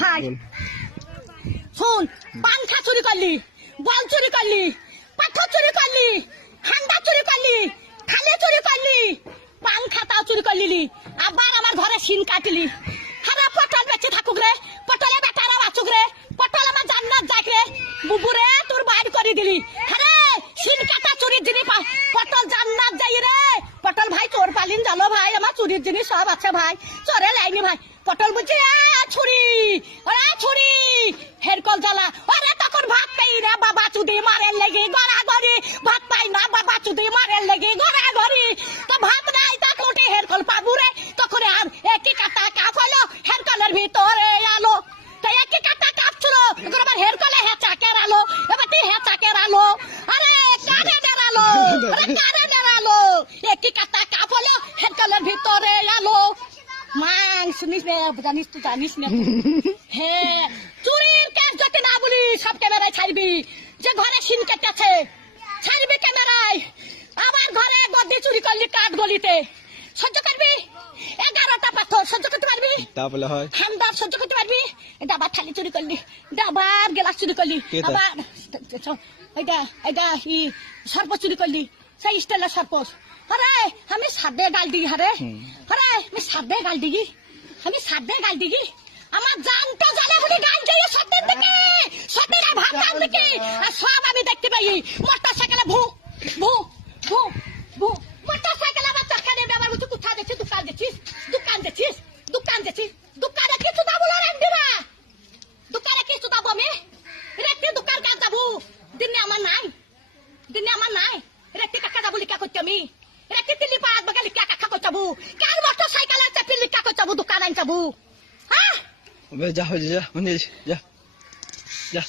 ভাই শুন, পাংখা চুরি করলি, বল চুরি করলি, পাথর চুরি করলি, হান্ডা চুরি করলি, থালি চুরি করলি, পাংখাটাও চুরি করলি, আবার আমার ঘরে সিন কাটলি। হারা পটল বেঁচে থাকুক রে, পটলে বেটারা বাঁচুক রে, পটল আমার জান্নাত যাক রে, বুবুরে তোর বাইর করে দিলি। আরে সিন কাটা চুরির জিনিস পটল জান্নাত যাই রে। পটল ভাই তোর পালিন জানো ভাই, আমার চুরির জিনিস সব আছে ভাই, চরে লাইনি ভাই। পটল বুঝছি ছুরি, ওরে ছুরি হেরকল জ্বালা, ওরে তখন ভাত পাই রে বাবা চুদি মারের লেগে গড়াগড়ি, ভাত পাই না বাবা চুদি মারের লেগে গড়াগড়ি। তো ভাত নাই তা কোটে হেরকল পাবু রে, তখন আর একই কাটা কাপ হলো হেরকলের ভিতরে আলো। তাই একই কাটা কাপ ছিল, এখন আবার হেরকলে হেঁচা কেরালো, এবার তুই হেঁচা কেরালো। আরে কারে নেড়ালো, আরে কারে নেড়ালো, একই কাটা কাপ হলো হেরকলের ভিতরে আলো। মাং শুনিস না, জানিস তো জানিস না। হ্যাঁ চুরির কাজ যাতে না বলি সব ক্যামেরায় ছাড়বি, যে ঘরে সিন কেটেছে ছাড়বি ক্যামেরায়। আবার ঘরে গদ্দি চুরি করলি কাঠ গলিতে, সহ্য করবি? 11টা পাথর সহ্য করতে পারবি? তাহলে হয় হামদার সহ্য করতে পারবি? ডাবার থালি চুরি করলি, ডাবার গ্লাস চুরি করলি, আবার এটা সর্প চুরি করলি, সেই স্টেলের সর্প। আরে আমি সাদে গাল দিই, আরে আরে আমি সাদে গাল দিই, আমি সাদে গাল দিই। আমার জানটা জ্বালা বলে গাল দিয়ে সত্যের দিকে, সত্যের ভাবনার দিকে, আর সব আমি দেখতে পাই। মোটর সাইকেলে ভু ভু ভু ভু, মোটর সাইকেল আবার টাকা দেবে, আবার বলছি কোথায় যাচ্ছিস, দোকান যাচ্ছিস, দোকান যাচ্ছিস, দোকান যাচ্ছিস, দোকানে কিছু দাবো না রাখবি না, দোকানে কিছু দাবো আমি রেখে দোকান কাজ যাবো। দিনে আমার নাই, দিনে আমার নাই, রেখে কাকা যাবো লিখা করছি আমি, রেখে তিল্লি পাঁচ বাগে লিখা কাকা করতে যাবো, কার মোটর সাইকেলের চাপি লিখা করতে যাবো, দোকান আন যাবো। হ্যাঁ যা হয়ে যা, যা যা।